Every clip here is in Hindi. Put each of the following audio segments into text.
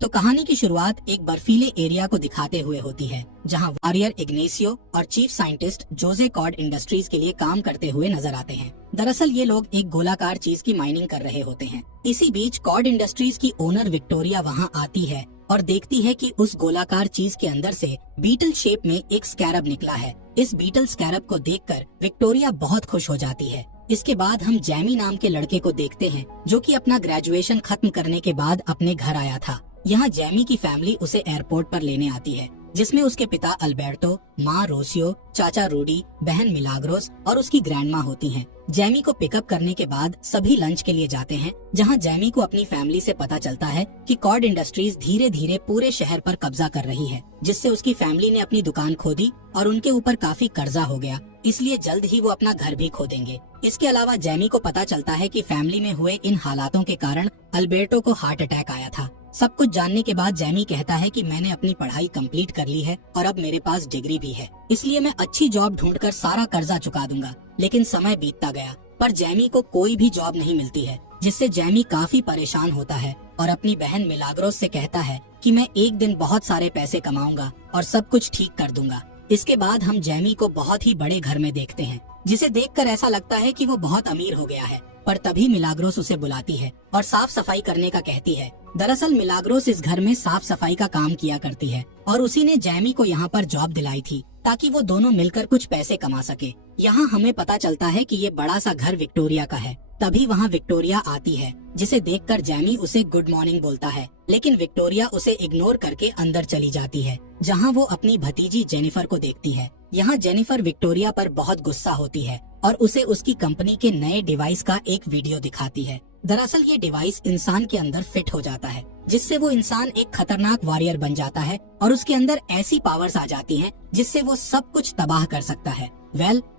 तो कहानी की शुरुआत एक बर्फीले एरिया को दिखाते हुए होती है, जहां वॉरियर इग्नेसियो और chief scientist Jose Cod Industries के लिए काम करते हुए नजर आते हैं। दरअसल ये लोग एक गोलाकार चीज की माइनिंग कर रहे होते हैं। इसी बीच कॉड इंडस्ट्रीज की ओनर विक्टोरिया वहां आती है और देखती है कि उस गोलाकार चीज के अंदर से बीटल शेप में एक स्कैरब निकला है। इस बीटल स्कैरब को देखकर विक्टोरिया बहुत खुश हो जाती है। इसके बाद हम जैमी नाम के लड़के को देखते हैं, जो कि अपना ग्रेजुएशन खत्म करने के बाद अपने घर आया था। यहाँ जैमी की फैमिली उसे एयरपोर्ट पर लेने आती है, जिसमें उसके पिता अल्बर्टो, माँ रोसियो, चाचा रूडी, बहन मिलाग्रोस और उसकी ग्रैंडमा होती हैं। जैमी को पिकअप करने के बाद सभी लंच के लिए जाते हैं, जहाँ जैमी को अपनी फैमिली से पता चलता है कि कॉड इंडस्ट्रीज धीरे धीरे पूरे शहर पर कब्जा कर रही है, जिससे उसकी फैमिली ने अपनी दुकान खो दी और उनके ऊपर काफी कर्जा हो गया, इसलिए जल्द ही वो अपना घर भी खो देंगे। इसके अलावा जैमी को पता चलता है कि फैमिली में हुए इन हालातों के कारण अल्बर्टो को हार्ट अटैक आया था। सब कुछ जानने के बाद जैमी कहता है कि मैंने अपनी पढ़ाई कंप्लीट कर ली है और अब मेरे पास डिग्री भी है, इसलिए मैं अच्छी जॉब ढूंढकर सारा कर्जा चुका दूंगा। लेकिन समय बीतता गया, पर जैमी को कोई भी जॉब नहीं मिलती है, जिससे जैमी काफी परेशान होता है और अपनी बहन मिलाग्रोस से कहता है कि मैं एक दिन बहुत सारे पैसे कमाऊंगा और सब कुछ ठीक कर दूंगा। इसके बाद हम जैमी को बहुत ही बड़े घर में देखते हैं, जिसे देखकर ऐसा लगता है कि वो बहुत अमीर हो गया है। पर तभी मिलाग्रोस उसे बुलाती है और साफ सफाई करने का कहती है। दरअसल मिलाग्रोस इस घर में साफ सफाई का काम किया करती है और उसी ने जैमी को यहाँ पर जॉब दिलाई थी, ताकि वो दोनों मिलकर कुछ पैसे कमा सके। यहाँ हमें पता चलता है कि ये बड़ा सा घर विक्टोरिया का है। तभी वहाँ विक्टोरिया आती है, जिसे देखकर जैमी उसे गुड मॉर्निंग बोलता है, लेकिन विक्टोरिया उसे इग्नोर करके अंदर चली जाती है, जहाँ वो अपनी भतीजी जेनिफर को देखती है। यहाँ जेनिफर विक्टोरिया पर बहुत गुस्सा होती है और उसे उसकी कंपनी के नए डिवाइस का एक वीडियो दिखाती है। दरअसल ये डिवाइस इंसान के अंदर फिट हो जाता है, जिससे वो इंसान एक खतरनाक वॉरियर बन जाता है और उसके अंदर ऐसी पावर्स आ जाती हैं, जिससे वो सब कुछ तबाह कर सकता है।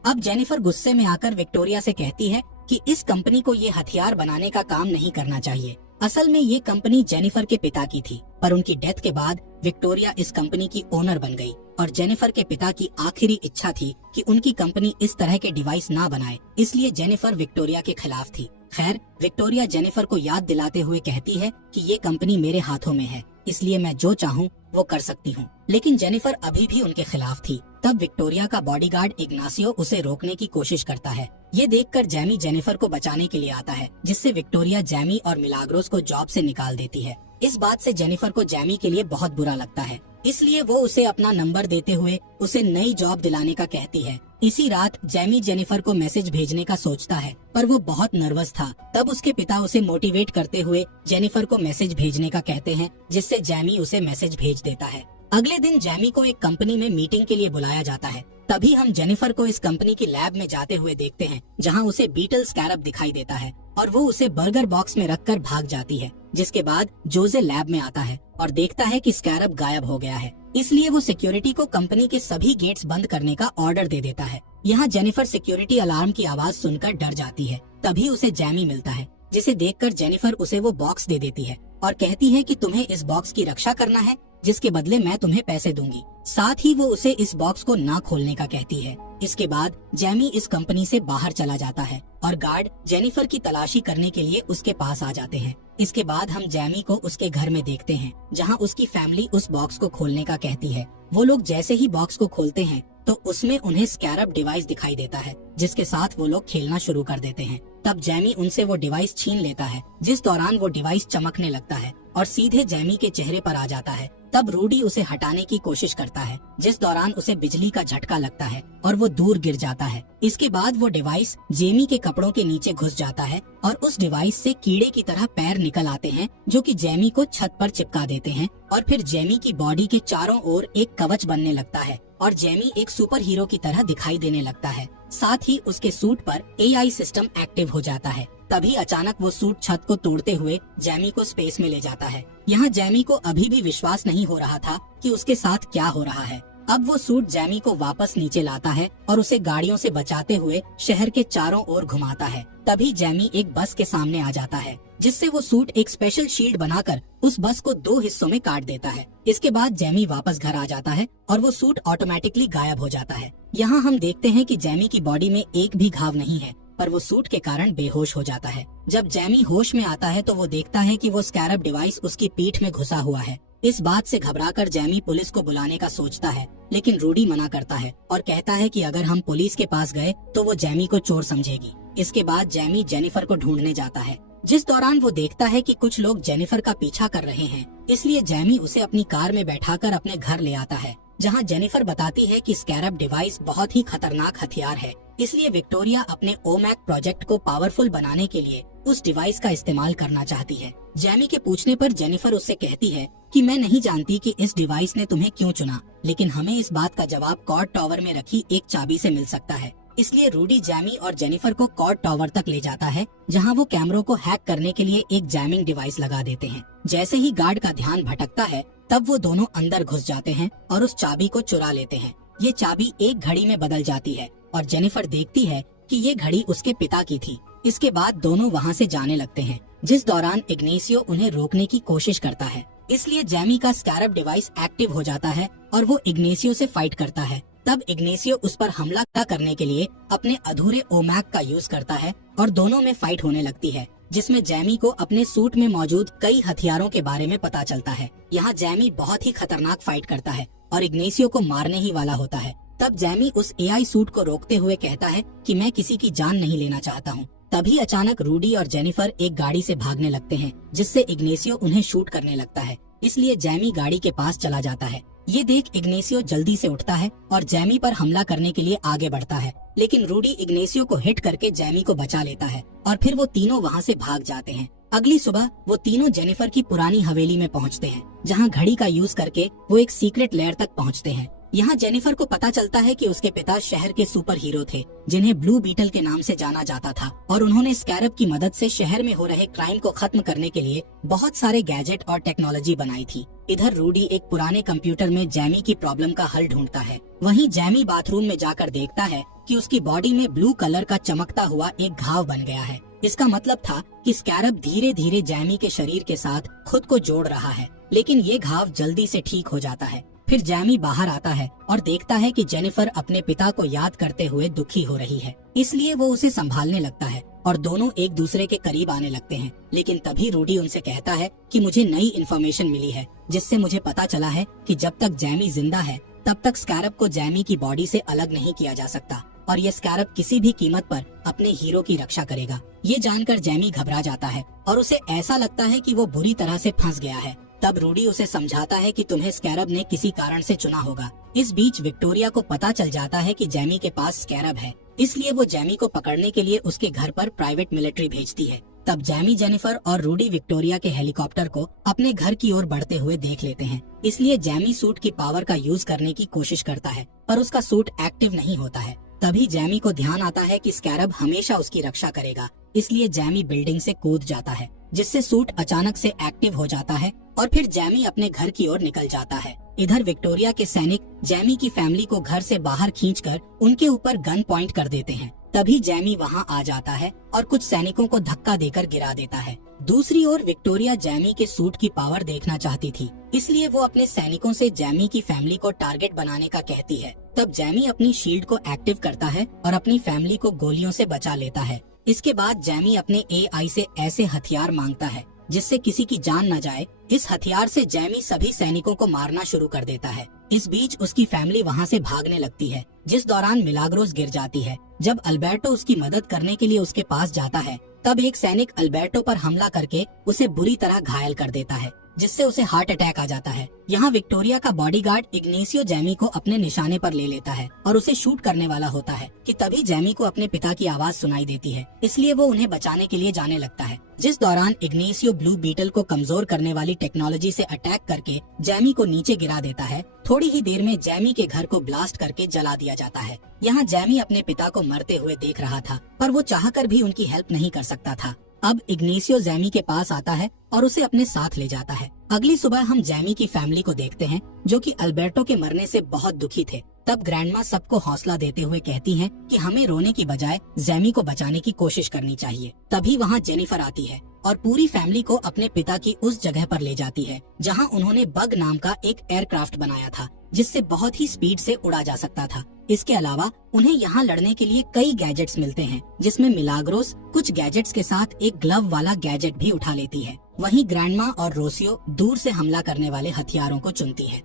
अब जेनिफर गुस्से में आकर विक्टोरिया से कहती है कि इस कंपनी को ये हथियार बनाने का काम नहीं करना चाहिए। असल में ये कंपनी जेनिफर के पिता की थी, पर उनकी डेथ के बाद विक्टोरिया इस कंपनी की ओनर बन गई और जेनिफर के पिता की आखिरी इच्छा थी कि उनकी कंपनी इस तरह के डिवाइस ना बनाए, इसलिए जेनिफर विक्टोरिया के खिलाफ थी। खैर, विक्टोरिया जेनिफर को याद दिलाते हुए कहती है कि ये कंपनी मेरे हाथों में है, इसलिए मैं जो चाहूँ वो कर सकती हूँ। लेकिन जेनिफर अभी भी उनके खिलाफ थी। तब विक्टोरिया का बॉडीगार्ड इग्नासियो उसे रोकने की कोशिश करता है। ये देखकर जैमी जेनिफर को बचाने के लिए आता है, जिससे विक्टोरिया जैमी और मिलाग्रोस को जॉब से निकाल देती है। इस बात से जेनिफर को जैमी के लिए बहुत बुरा लगता है, इसलिए वो उसे अपना नंबर देते हुए उसे नई जॉब दिलाने का कहती है। इसी रात जैमी जेनिफर को मैसेज भेजने का सोचता है, पर वो बहुत नर्वस था। तब उसके पिता उसे मोटिवेट करते हुए जेनिफर को मैसेज भेजने का कहते हैं, जिससे जैमी उसे मैसेज भेज देता है। अगले दिन जैमी को एक कंपनी में मीटिंग के लिए बुलाया जाता है। तभी हम जेनिफर को इस कंपनी की लैब में जाते हुए देखते हैं, जहां उसे बीटल स्कैरब दिखाई देता है और वो उसे बर्गर बॉक्स में रखकर भाग जाती है। जिसके बाद जोजे लैब में आता है और देखता है कि स्कैरब गायब हो गया है, इसलिए वो सिक्योरिटी को कंपनी के सभी गेट्स बंद करने का ऑर्डर दे देता है। यहाँ जेनिफर सिक्योरिटी अलार्म की आवाज सुनकर डर जाती है। तभी उसे जैमी मिलता है, जिसे देखकर जेनिफर उसे वो बॉक्स दे देती है और कहती है कि तुम्हें इस बॉक्स की रक्षा करना है, जिसके बदले मैं तुम्हें पैसे दूंगी। साथ ही वो उसे इस बॉक्स को ना खोलने का कहती है। इसके बाद जैमी इस कंपनी से बाहर चला जाता है और गार्ड जेनिफर की तलाशी करने के लिए उसके पास आ जाते हैं। इसके बाद हम जैमी को उसके घर में देखते हैं, जहां उसकी फैमिली उस बॉक्स को खोलने का कहती है। वो लोग जैसे ही बॉक्स को खोलते हैं तो उसमें उन्हें स्कैरब डिवाइस दिखाई देता है, जिसके साथ वो लोग खेलना शुरू कर देते हैं। तब जैमी उनसे वो डिवाइस छीन लेता है, जिस दौरान वो डिवाइस चमकने लगता है और सीधे जैमी के चेहरे पर आ जाता है। तब रूडी उसे हटाने की कोशिश करता है, जिस दौरान उसे बिजली का झटका लगता है और वो दूर गिर जाता है। इसके बाद वो डिवाइस जेमी के कपड़ों के नीचे घुस जाता है और उस डिवाइस से कीड़े की तरह पैर निकल आते हैं, जो कि जेमी को छत पर चिपका देते हैं और फिर जेमी की बॉडी के चारों ओर एक कवच बनने लगता है और जेमी एक सुपर हीरो की तरह दिखाई देने लगता है। साथ ही उसके सूट पर एआई सिस्टम एक्टिव हो जाता है। तभी अचानक वो सूट छत को तोड़ते हुए जैमी को स्पेस में ले जाता है। यहाँ जैमी को अभी भी विश्वास नहीं हो रहा था कि उसके साथ क्या हो रहा है। अब वो सूट जैमी को वापस नीचे लाता है और उसे गाड़ियों से बचाते हुए शहर के चारों ओर घुमाता है। तभी जैमी एक बस के सामने आ जाता है, जिससे वो सूट एक स्पेशल शील्ड बनाकर उस बस को 2 हिस्सों में काट देता है। इसके बाद जैमी वापस घर आ जाता है और वो सूट ऑटोमेटिकली गायब हो जाता है। यहाँ हम देखते हैं कि जैमी की बॉडी में एक भी घाव नहीं है, पर वो सूट के कारण बेहोश हो जाता है। जब जैमी होश में आता है तो वो देखता है कि वो स्कैरब डिवाइस उसकी पीठ में घुसा हुआ है। इस बात से घबराकर जैमी पुलिस को बुलाने का सोचता है, लेकिन रूडी मना करता है और कहता है कि अगर हम पुलिस के पास गए तो वो जैमी को चोर समझेगी। इसके बाद जैमी जेनिफर को ढूंढने जाता है, जिस दौरान वो देखता है कि कुछ लोग जेनिफर का पीछा कर रहे हैं। इसलिए जैमी उसे अपनी कार में बैठाकर अपने घर ले आता है, जहां जेनिफर बताती है कि स्कैरब डिवाइस बहुत ही खतरनाक हथियार है। इसलिए विक्टोरिया अपने ओमैक प्रोजेक्ट को पावरफुल बनाने के लिए उस डिवाइस का इस्तेमाल करना चाहती है। जैमी के पूछने पर जेनिफर उससे कहती है कि मैं नहीं जानती कि इस डिवाइस ने तुम्हें क्यों चुना, लेकिन हमें इस बात का जवाब कॉर्ड टावर में रखी एक चाबी से मिल सकता है। इसलिए रूडी जैमी और जेनिफर को कॉर्ड टावर तक ले जाता है, जहां वो कैमरों को हैक करने के लिए एक जैमिंग डिवाइस लगा देते हैं। जैसे ही गार्ड का ध्यान भटकता है तब वो दोनों अंदर घुस जाते हैं और उस चाबी को चुरा लेते हैं। ये चाबी एक घड़ी में बदल जाती है और जेनिफर देखती है कि ये घड़ी उसके पिता की थी। इसके बाद दोनों वहाँ से जाने लगते हैं, जिस दौरान इग्नेसियो उन्हें रोकने की कोशिश करता है। इसलिए जैमी का स्कैरब डिवाइस एक्टिव हो जाता है और वो इग्नेसियो से फाइट करता है। तब इग्नेसियो उस पर हमला करने के लिए अपने अधूरे ओमैक का यूज करता है और दोनों में फाइट होने लगती है, जिसमें जैमी को अपने सूट में मौजूद कई हथियारों के बारे में पता चलता है। यहाँ जैमी बहुत ही खतरनाक फाइट करता है और इग्नेसियो को मारने ही वाला होता है। तब जैमी उस एआई सूट को रोकते हुए कहता है कि मैं किसी की जान नहीं लेना चाहता हूँ। तभी अचानक रूडी और जेनिफर एक गाड़ी से भागने लगते हैं, जिससे इग्नेसियो उन्हें शूट करने लगता है। इसलिए जैमी गाड़ी के पास चला जाता है। ये देख इग्नेसियो जल्दी से उठता है और जैमी पर हमला करने के लिए आगे बढ़ता है, लेकिन रूडी इग्नेसियो को हिट करके जैमी को बचा लेता है और फिर वो तीनों वहाँ से भाग जाते हैं। अगली सुबह वो तीनों जेनिफर की पुरानी हवेली में पहुँचते हैं, जहाँ घड़ी का यूज करके वो एक सीक्रेट लेयर तक पहुँचते हैं। यहाँ जेनिफर को पता चलता है कि उसके पिता शहर के सुपर हीरो थे, जिन्हें ब्लू बीटल के नाम से जाना जाता था, और उन्होंने स्कैरब की मदद से शहर में हो रहे क्राइम को खत्म करने के लिए बहुत सारे गैजेट और टेक्नोलॉजी बनाई थी। इधर रूडी एक पुराने कंप्यूटर में जैमी की प्रॉब्लम का हल ढूंढता है। वहीं जैमी बाथरूम में जाकर देखता है कि उसकी बॉडी में ब्लू कलर का चमकता हुआ एक घाव बन गया है। इसका मतलब था कि स्कैरब धीरे धीरे जैमी के शरीर के साथ खुद को जोड़ रहा है, लेकिन ये घाव जल्दी से ठीक हो जाता है। फिर जैमी बाहर आता है और देखता है कि जेनिफर अपने पिता को याद करते हुए दुखी हो रही है, इसलिए वो उसे संभालने लगता है और दोनों एक दूसरे के करीब आने लगते हैं। लेकिन तभी रूडी उनसे कहता है कि मुझे नई इन्फॉर्मेशन मिली है, जिससे मुझे पता चला है कि जब तक जैमी जिंदा है तब तक स्कैरब को जैमी की बॉडी से अलग नहीं किया जा सकता और ये स्कैरब किसी भी कीमत पर अपने हीरो की रक्षा करेगा। ये जानकर जैमी घबरा जाता है और उसे ऐसा लगता है कि वो बुरी तरह से फंस गया है। तब रूडी उसे समझाता है कि तुम्हें स्कैरब ने किसी कारण से चुना होगा। इस बीच विक्टोरिया को पता चल जाता है कि जैमी के पास स्कैरब है, इसलिए वो जैमी को पकड़ने के लिए उसके घर पर प्राइवेट मिलिट्री भेजती है। तब जैमी, जेनिफर और रूडी विक्टोरिया के हेलीकॉप्टर को अपने घर की ओर बढ़ते हुए देख लेते हैं। इसलिए जैमी सूट की पावर का यूज करने की कोशिश करता है, पर उसका सूट एक्टिव नहीं होता है। तभी जैमी को ध्यान आता है कि स्कैरब हमेशा उसकी रक्षा करेगा, इसलिए जैमी बिल्डिंग से कूद जाता है, जिससे सूट अचानक से एक्टिव हो जाता है और फिर जैमी अपने घर की ओर निकल जाता है। इधर विक्टोरिया के सैनिक जैमी की फैमिली को घर से बाहर खींचकर उनके ऊपर गन पॉइंट कर देते हैं। तभी जैमी वहां आ जाता है और कुछ सैनिकों को धक्का देकर गिरा देता है। दूसरी ओर विक्टोरिया जैमी के सूट की पावर देखना चाहती थी, इसलिए वो अपने सैनिकों से जैमी की फैमिली को टारगेट बनाने का कहती है। तब जैमी अपनी शील्ड को एक्टिव करता है और अपनी फैमिली को गोलियों से बचा लेता है। इसके बाद जैमी अपने एआई से ऐसे हथियार मांगता है जिससे किसी की जान न जाए। इस हथियार से जैमी सभी सैनिकों को मारना शुरू कर देता है। इस बीच उसकी फैमिली वहाँ से भागने लगती है, जिस दौरान मिलाग्रोस गिर जाती है। जब अल्बर्टो उसकी मदद करने के लिए उसके पास जाता है, तब एक सैनिक अल्बर्टो पर हमला करके उसे बुरी तरह घायल कर देता है, जिससे उसे हार्ट अटैक आ जाता है। यहाँ विक्टोरिया का बॉडीगार्ड इग्नेसियो जैमी को अपने निशाने पर ले लेता है और उसे शूट करने वाला होता है कि तभी जैमी को अपने पिता की आवाज सुनाई देती है, इसलिए वो उन्हें बचाने के लिए जाने लगता है। जिस दौरान इग्नेसियो ब्लू बीटल को कमजोर करने वाली टेक्नोलॉजी से अटैक करके जैमी को नीचे गिरा देता है। थोड़ी ही देर में जैमी के घर को ब्लास्ट करके जला दिया जाता है। यहाँ जैमी अपने पिता को मरते हुए देख रहा था, पर वो चाहकर भी उनकी हेल्प नहीं कर सकता था। अब इग्नेसियो जैमी के पास आता है और उसे अपने साथ ले जाता है। अगली सुबह हम जैमी की फैमिली को देखते हैं, जो कि अल्बर्टो के मरने से बहुत दुखी थे। तब ग्रैंडमा सबको हौसला देते हुए कहती हैं कि हमें रोने की बजाय जैमी को बचाने की कोशिश करनी चाहिए। तभी वहाँ जेनिफर आती है और पूरी फैमिली को अपने पिता की उस जगह पर ले जाती है जहाँ उन्होंने बग नाम का एक एयरक्राफ्ट बनाया था जिससे बहुत ही स्पीड से उड़ा जा सकता था। इसके अलावा उन्हें यहाँ लड़ने के लिए कई गैजेट्स मिलते हैं जिसमें मिलाग्रोस कुछ गैजेट्स के साथ एक ग्लव वाला गैजेट भी उठा लेती है। वहीं ग्रैंडमा और रोसियो दूर से हमला करने वाले हथियारों को चुनती है।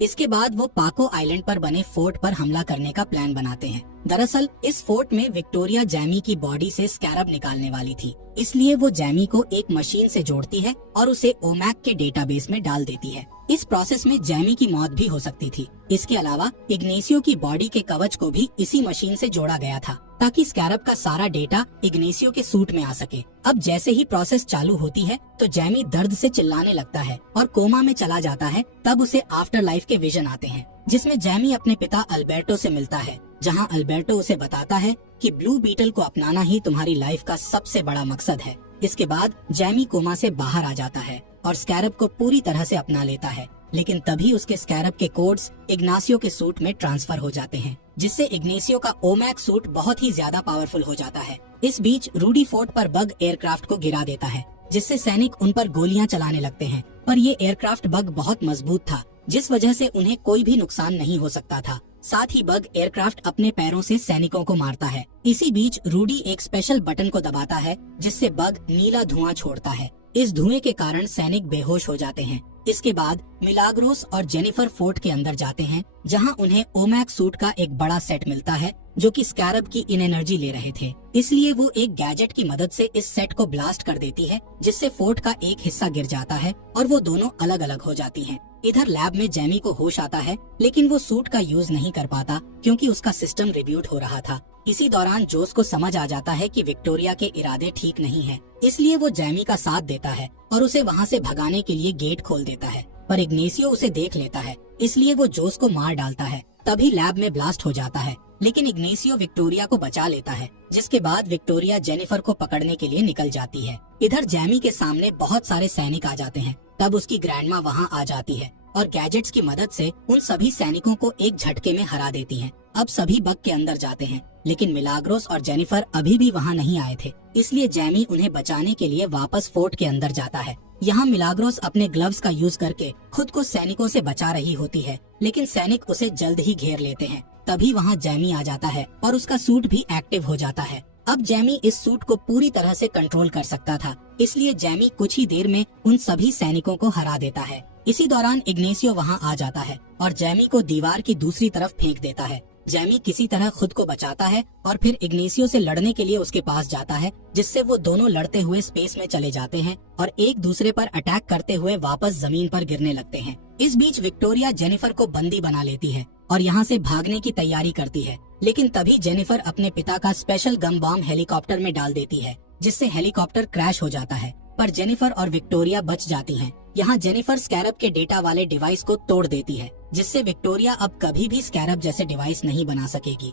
इसके बाद वो पाको आइलैंड पर बने फोर्ट पर हमला करने का प्लान बनाते हैं। दरअसल इस फोर्ट में विक्टोरिया जैमी की बॉडी से स्कैरब निकालने वाली थी, इसलिए वो जैमी को एक मशीन से जोड़ती है और उसे ओमैक के डेटाबेस में डाल देती है। इस प्रोसेस में जैमी की मौत भी हो सकती थी। इसके अलावा इग्नेसियो की बॉडी के कवच को भी इसी मशीन से जोड़ा गया था ताकि स्कैरब का सारा डेटा इग्नेसियो के सूट में आ सके। अब जैसे ही प्रोसेस चालू होती है तो जैमी दर्द से चिल्लाने लगता है और कोमा में चला जाता है। तब उसे आफ्टर लाइफ के विजन आते हैं जिसमें जैमी अपने पिता अल्बर्टो से मिलता है, जहां अल्बर्टो उसे बताता है कि ब्लू बीटल को अपनाना ही तुम्हारी लाइफ का सबसे बड़ा मकसद है। इसके बाद जैमी कोमा से बाहर आ जाता है और स्कैरब को पूरी तरह से अपना लेता है, लेकिन तभी उसके स्कैरब के कोड्स इग्नासियो के सूट में ट्रांसफर हो जाते हैं जिससे इग्नेसियो का ओमैक सूट बहुत ही ज्यादा पावरफुल हो जाता है। इस बीच रूडी फोर्ट पर बग एयरक्राफ्ट को गिरा देता है जिससे सैनिक उन पर गोलियां चलाने लगते हैं, पर ये एयरक्राफ्ट बग बहुत मजबूत था जिस वजह से उन्हें कोई भी नुकसान नहीं हो सकता था। साथ ही बग एयरक्राफ्ट अपने पैरों से सैनिकों को मारता है। इसी बीच रूडी एक स्पेशल बटन को दबाता है जिससे बग नीला धुआं छोड़ता है। इस धुएं के कारण सैनिक बेहोश हो जाते हैं। इसके बाद मिलाग्रोस और जेनिफर फोर्ट के अंदर जाते हैं जहां उन्हें ओमैक सूट का एक बड़ा सेट मिलता है जो कि स्कैरब की इन एनर्जी ले रहे थे, इसलिए वो एक गैजेट की मदद से इस सेट को ब्लास्ट कर देती है जिससे फोर्ट का एक हिस्सा गिर जाता है और वो दोनों अलग अलग हो जाती हैं। इधर लैब में जैमी को होश आता है लेकिन वो सूट का यूज नहीं कर पाता क्योंकि उसका सिस्टम रिब्यूट हो रहा था। इसी दौरान जोस को समझ आ जाता है कि विक्टोरिया के इरादे ठीक नहीं हैं, इसलिए वो जैमी का साथ देता है और उसे वहाँ से भगाने के लिए गेट खोल देता है, पर इग्नेसियो उसे देख लेता है, इसलिए वो जोस को मार डालता है। तभी लैब में ब्लास्ट हो जाता है, लेकिन इग्नेसियो विक्टोरिया को बचा लेता है, जिसके बाद विक्टोरिया जेनिफर को पकड़ने के लिए निकल जाती है। इधर जैमी के सामने बहुत सारे सैनिक आ जाते हैं। तब उसकी ग्रैंडमा वहाँ आ जाती है और गैजेट्स की मदद से उन सभी सैनिकों को एक झटके में हरा देती है। अब सभी बग के अंदर जाते हैं, लेकिन मिलाग्रोस और जेनिफर अभी भी वहाँ नहीं आए थे, इसलिए जैमी उन्हें बचाने के लिए वापस फोर्ट के अंदर जाता है। यहाँ मिलाग्रोस अपने ग्लव्स का यूज करके खुद को सैनिकों से बचा रही होती है, लेकिन सैनिक उसे जल्द ही घेर लेते हैं। तभी वहाँ जैमी आ जाता है और उसका सूट भी एक्टिव हो जाता है। अब जैमी इस सूट को पूरी तरह से कंट्रोल कर सकता था, इसलिए जैमी कुछ ही देर में उन सभी सैनिकों को हरा देता है। इसी दौरान इग्नेसियो वहाँ आ जाता है और जैमी को दीवार की दूसरी तरफ फेंक देता है। जैमी किसी तरह खुद को बचाता है और फिर इग्नेसियो से लड़ने के लिए उसके पास जाता है, जिससे वो दोनों लड़ते हुए स्पेस में चले जाते हैं और एक दूसरे पर अटैक करते हुए वापस जमीन पर गिरने लगते हैं। इस बीच विक्टोरिया जेनिफर को बंदी बना लेती है और यहाँ से भागने की तैयारी करती है, लेकिन तभी जेनिफर अपने पिता का स्पेशल गन बॉम्ब हेलीकॉप्टर में डाल देती है, जिससे हेलीकॉप्टर क्रैश हो जाता है, पर जेनिफर और विक्टोरिया बच जाती हैं। यहाँ जेनिफर स्कैरब के डेटा वाले डिवाइस को तोड़ देती है, जिससे विक्टोरिया अब कभी भी स्कैरब जैसे डिवाइस नहीं बना सकेगी।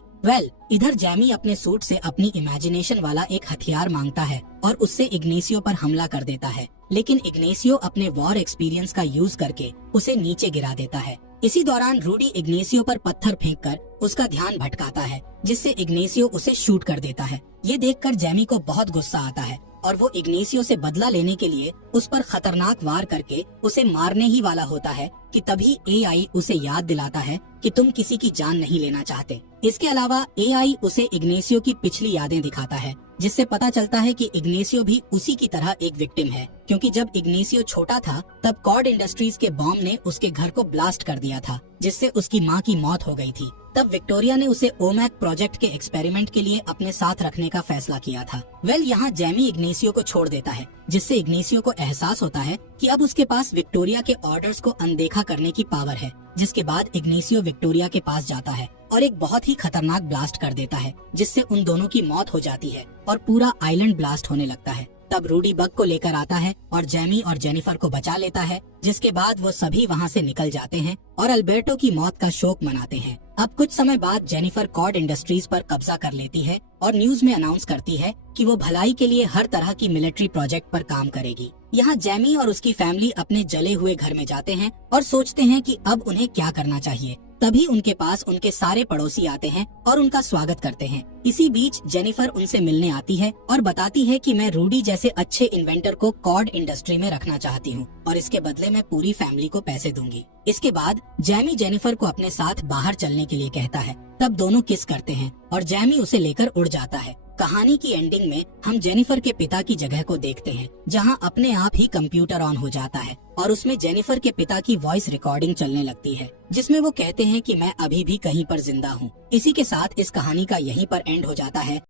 इधर जैमी अपने सूट से अपनी इमेजिनेशन वाला एक हथियार मांगता है और उससे इग्नेसियो पर हमला कर देता है, लेकिन इग्नेसियो अपने वॉर एक्सपीरियंस का यूज करके उसे नीचे गिरा देता है। इसी दौरान रूडी इग्नेसियो पर पत्थर फेंककर उसका ध्यान भटकाता है, जिससे इग्नेसियो उसे शूट कर देता है। ये देखकर जैमी को बहुत गुस्सा आता है और वो इग्नेसियो से बदला लेने के लिए उस पर खतरनाक वार करके उसे मारने ही वाला होता है कि तभी एआई उसे याद दिलाता है कि तुम किसी की जान नहीं लेना चाहते। इसके अलावा एआई उसे इग्नेसियो की पिछली यादें दिखाता है, जिससे पता चलता है कि इग्नेसियो भी उसी की तरह एक विक्टिम है, क्योंकि जब इग्नेसियो छोटा था तब कॉर्ड इंडस्ट्रीज के बॉम्ब ने उसके घर को ब्लास्ट कर दिया था, जिससे उसकी माँ की मौत हो गई थी। तब विक्टोरिया ने उसे ओमैक प्रोजेक्ट के एक्सपेरिमेंट के लिए अपने साथ रखने का फैसला किया था। यहाँ जैमी इग्नेसियो को छोड़ देता है, जिससे इग्नेसियो को एहसास होता है कि अब उसके पास विक्टोरिया के ऑर्डर्स को अनदेखा करने की पावर है। जिसके बाद इग्नेसियो विक्टोरिया के पास जाता है और एक बहुत ही खतरनाक ब्लास्ट कर देता है, जिससे उन दोनों की मौत हो जाती है और पूरा आइलैंड ब्लास्ट होने लगता है। तब रूडी बग को लेकर आता है और जैमी और जेनिफर को बचा लेता है, जिसके बाद वो सभी वहाँ से निकल जाते हैं और अल्बर्टो की मौत का शोक मनाते हैं। अब कुछ समय बाद जेनिफर कॉर्ड इंडस्ट्रीज पर कब्जा कर लेती है और न्यूज में अनाउंस करती है कि वो भलाई के लिए हर तरह की मिलिट्री प्रोजेक्ट पर काम करेगी। यहाँ जैमी और उसकी फैमिली अपने जले हुए घर में जाते हैं और सोचते हैं कि अब उन्हें क्या करना चाहिए। तभी उनके पास उनके सारे पड़ोसी आते हैं और उनका स्वागत करते हैं। इसी बीच जेनिफर उनसे मिलने आती है और बताती है कि मैं रूडी जैसे अच्छे इन्वेंटर को कॉर्ड इंडस्ट्री में रखना चाहती हूँ और इसके बदले में पूरी फैमिली को पैसे दूंगी। इसके बाद जैमी जेनिफर को अपने साथ बाहर चलने के लिए कहता है। तब दोनों किस करते हैं और जैमी उसे लेकर उड़ जाता है। कहानी की एंडिंग में हम जेनिफर के पिता की जगह को देखते हैं, जहां अपने आप ही कंप्यूटर ऑन हो जाता है और उसमें जेनिफर के पिता की वॉइस रिकॉर्डिंग चलने लगती है, जिसमें वो कहते हैं कि मैं अभी भी कहीं पर जिंदा हूँ। इसी के साथ इस कहानी का यहीं पर एंड हो जाता है।